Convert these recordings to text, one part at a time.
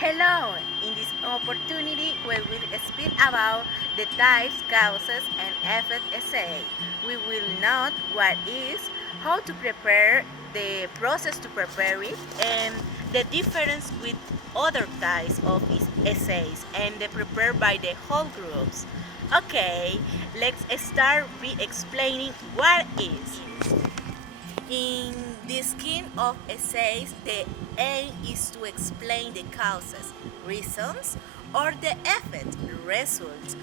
Hello! In this opportunity, we will speak about the types, causes, and effect essay. We will note what is, how to prepare, the process to prepare it, and the difference with other types of essays, and the prepared by the whole groups. Okay, let's start with explaining what is. In this kind of essays, the aim is to explain the causes, reasons, or the effect, results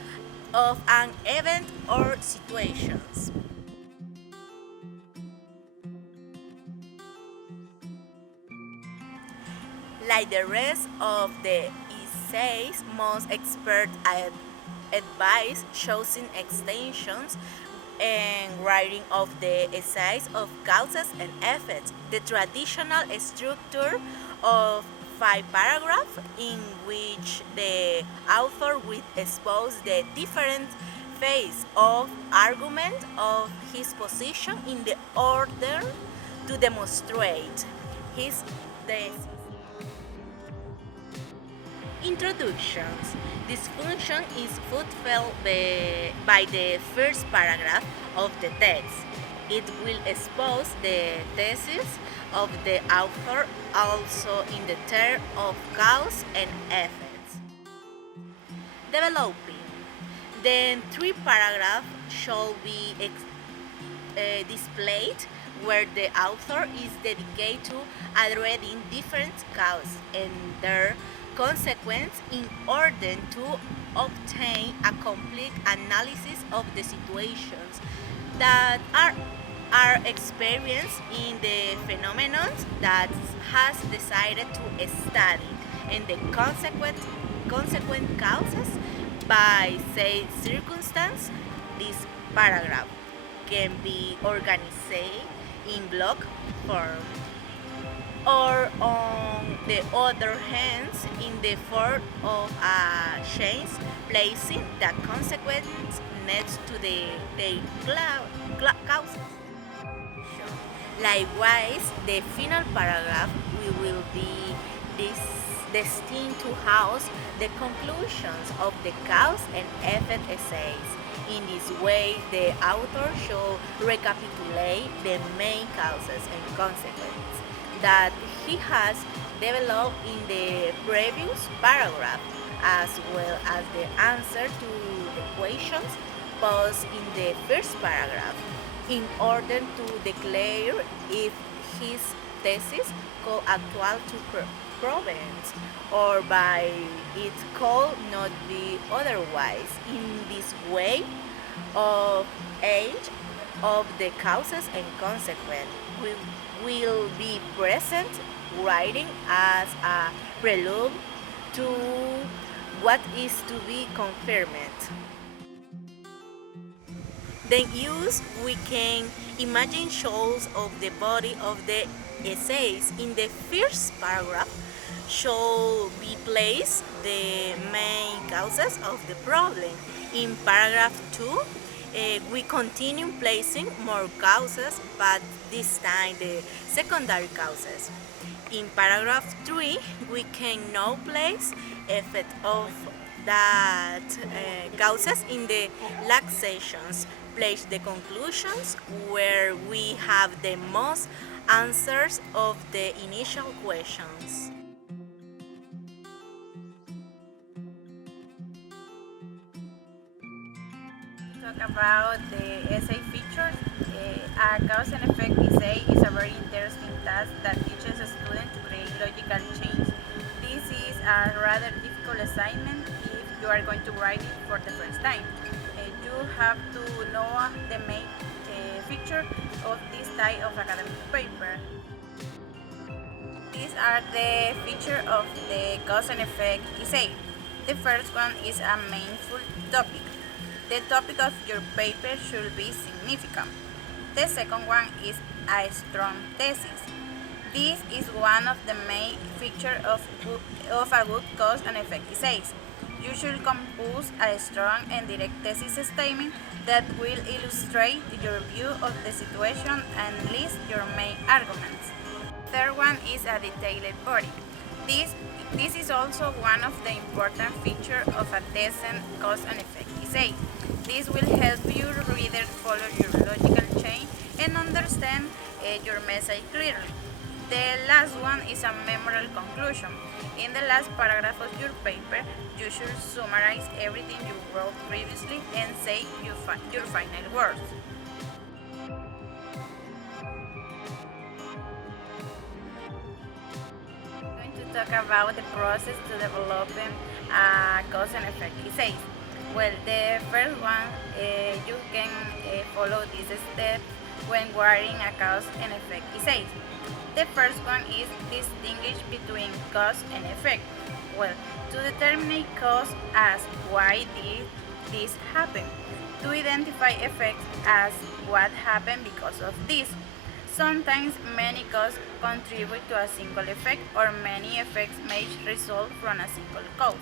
of an event or situations. Like the rest of the essays, most expert advise choosing extensions and writing of the essays of causes and effects. The traditional structure of 5 paragraphs in which the author will expose the different phase of argument of his position in the order to demonstrate his thesis. Introductions. This function is fulfilled by the first paragraph of the text. It will expose the thesis of the author also in the term of cause and effects. Developing. Then 3 paragraphs shall be displayed where the author is dedicated to addressing different causes and their consequence in order to obtain a complete analysis of the situations that are experienced in the phenomenon that has decided to study and the consequent causes by say circumstance. This paragraph can be organized in block form or on the other hand in the form of a chain placing the consequence next to the causes. Likewise, the final paragraph will be this destined to house the conclusions of the cause and effect essays. In this way, the author should recapitulate the main causes and consequences that he has developed in the previous paragraph, as well as the answer to the questions posed in the first paragraph, in order to declare if his thesis could actual to province or by it could not be otherwise. In this way of age of the causes and consequences will be present writing as a prelude to what is to be confirmed. Then use we can imagine shows of the body of the essays in the first paragraph shall be placed the main causes of the problem. In paragraph 2, we continue placing more causes, but this time the secondary causes. In paragraph 3, we can now place effect of that causes in the last sections. Place the conclusions where we have the most answers of the initial questions. Talk about the essay features. A cause and effect essay is a very interesting task that teaches a student to create logical chains. This is a rather difficult assignment if you are going to write it for the first time. You have to know the main feature of this type of academic paper. These are the features of the cause and effect essay. The first one is a meaningful topic. The topic of your paper should be significant. The second one is a strong thesis. This is one of the main features of a good cause and effect essays. You should compose a strong and direct thesis statement that will illustrate your view of the situation and list your main arguments. Third one is a detailed body. This, this is also one of the important features of a decent cause and effect essay. This will help your reader follow your logical chain and understand your message clearly. The last one is a memorable conclusion. In the last paragraph of your paper, you should summarize everything you wrote previously and say your final words. I'm going to talk about the process to developing a cause and effect essay. Well, the first one, you can follow this step when writing a cause and effect essay. The first one is distinguish between cause and effect. Well, to determine cause as why did this happen. To identify effect as what happened because of this. Sometimes many causes contribute to a single effect or many effects may result from a single cause.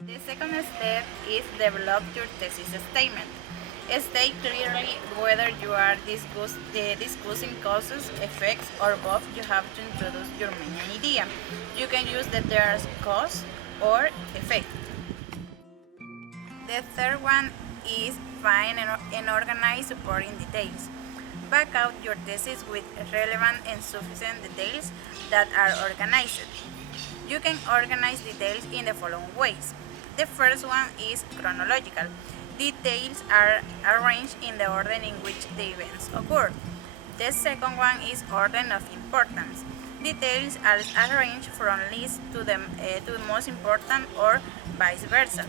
The second step is develop your thesis statement. State clearly whether you are discussing causes, effects, or both. You have to introduce your main idea. You can use the terms cause or effect. The third one is find and organize supporting details. Back out your thesis with relevant and sufficient details that are organized. You can organize details in the following ways. The first one is chronological. Details are arranged in the order in which the events occur. The second one is order of importance. Details are arranged from least to the most important or vice versa.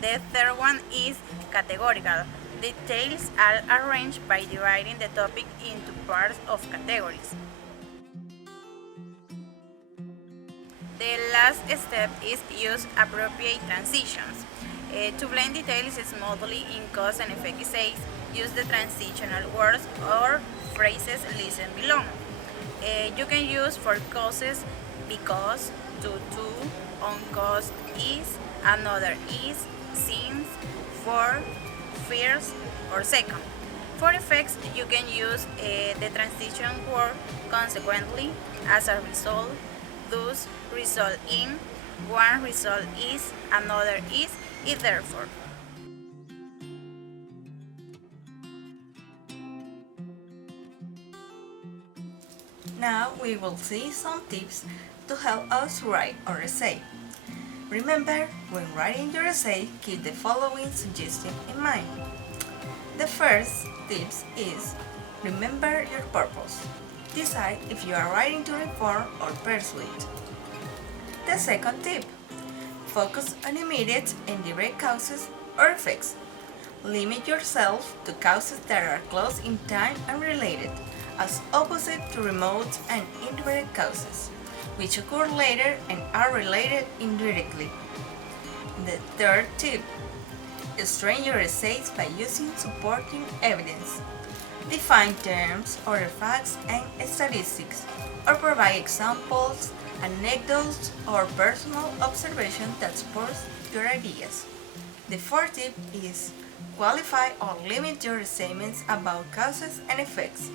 The third one is categorical. Details are arranged by dividing the topic into parts of categories. The last step is use appropriate transitions. To blend details smoothly in cause and effect essays, use the transitional words or phrases listed below. You can use for causes because, to, on cause is, another is, since, for, first, or second. For effects, you can use the transition word consequently, as a result, thus, result in, one result is, another is therefore. Now we will see some tips to help us write our essay. Remember, when writing your essay, keep the following suggestion in mind. The first tip is remember your purpose. Decide if you are writing to reform or persuade. The second tip, focus on immediate and direct causes or effects. Limit yourself to causes that are close in time and related, as opposite to remote and indirect causes, which occur later and are related indirectly. The third tip, strengthen your essays by using supporting evidence. Define terms or facts and statistics, or provide examples, anecdotes, or personal observation that supports your ideas. The fourth tip is qualify or limit your statements about causes and effects,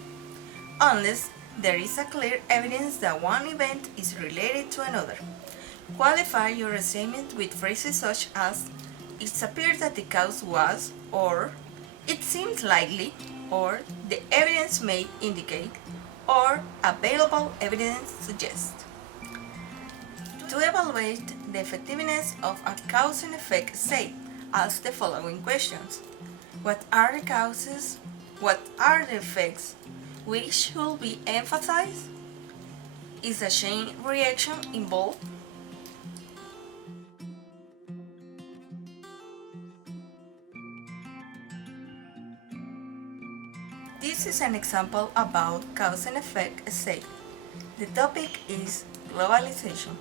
unless there is a clear evidence that one event is related to another. Qualify your statement with phrases such as it appears that the cause was, or it seems likely, or the evidence may indicate, or available evidence suggests. To evaluate the effectiveness of a cause and effect essay, ask the following questions. What are the causes? What are the effects? Which should be emphasized? Is a chain reaction involved? This is an example about cause and effect essay. The topic is globalization.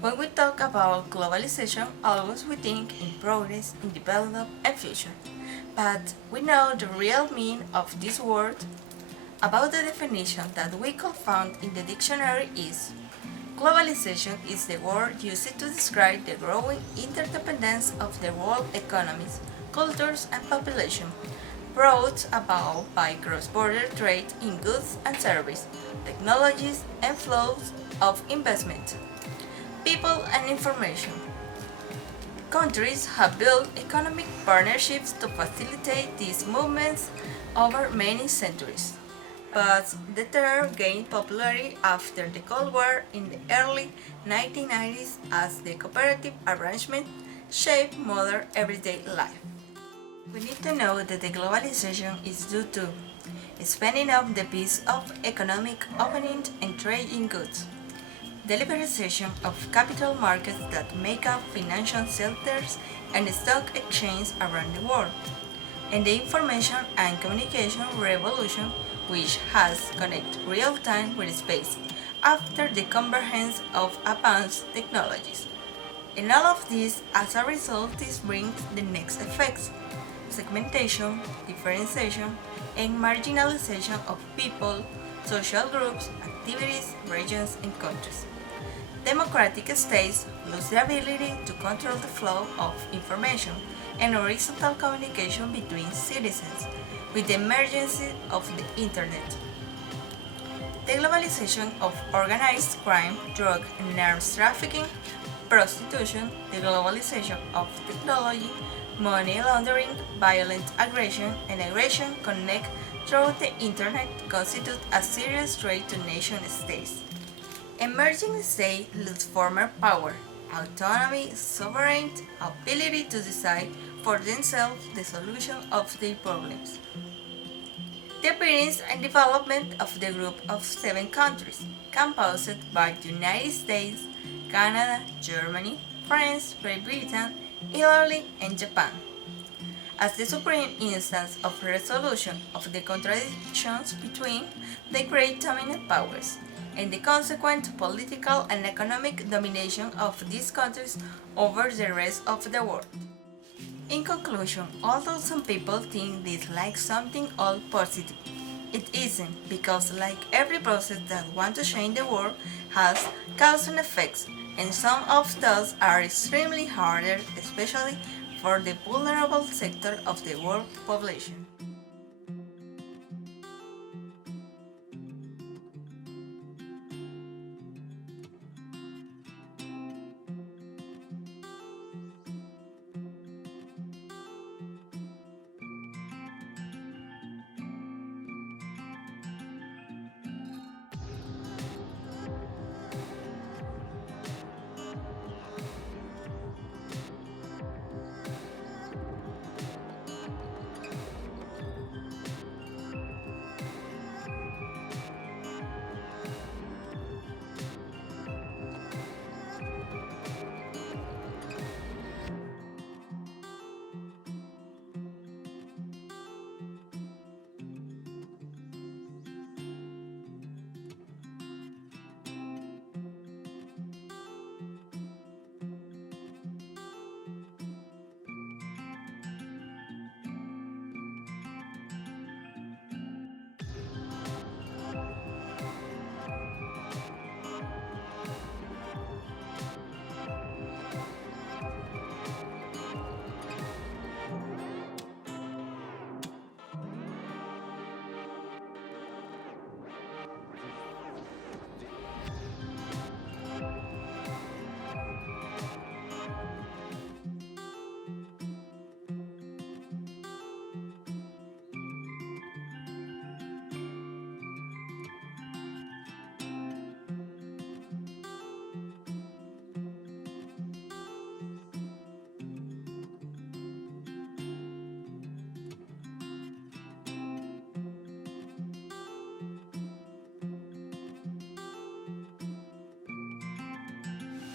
When we talk about globalization, always we think in progress, in development, and future. But we know the real meaning of this word. About the definition that we could find in the dictionary is globalization is the word used to describe the growing interdependence of the world economies, cultures, and population, brought about by cross-border trade in goods and services, technologies, and flows of investment, people, and information. Countries have built economic partnerships to facilitate these movements over many centuries, but the term gained popularity after the Cold War in the early 1990s as the cooperative arrangement shaped modern everyday life. We need to know that the globalization is due to expanding of the piece of economic opening and trade in goods, the liberalization of capital markets that make up financial centers and stock exchanges around the world, and the information and communication revolution which has connected real time with space after the convergence of advanced technologies. And all of this, as a result, this brings the next effects: segmentation, differentiation, and marginalization of people, social groups, activities, regions, and countries. Democratic states lose the ability to control the flow of information and horizontal communication between citizens with the emergence of the Internet. The globalization of organized crime, drug and arms trafficking, prostitution, the globalization of technology, money laundering, violent aggression, and aggression connect through the Internet constitute a serious threat to nation-states. Emerging states lose former power, autonomy, sovereignty, ability to decide for themselves the solution of their problems. The appearance and development of the group of 7 countries, composed by the United States, Canada, Germany, France, Great Britain, Italy, and Japan, as the supreme instance of resolution of the contradictions between the great dominant powers, and the consequent political and economic domination of these countries over the rest of the world. In conclusion, although some people think this like something all positive, it isn't, because like every process that wants to change the world has cause and effects, and some of those are extremely harder, especially for the vulnerable sector of the world population.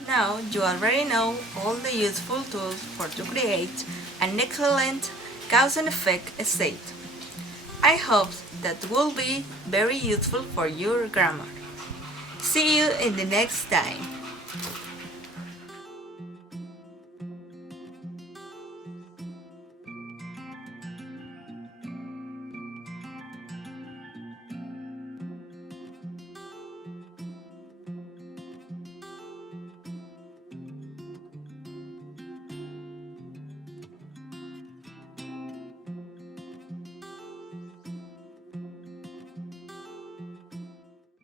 Now you already know all the useful tools for to create an excellent cause and effect state. I hope that will be very useful for your grammar. See you in the next time.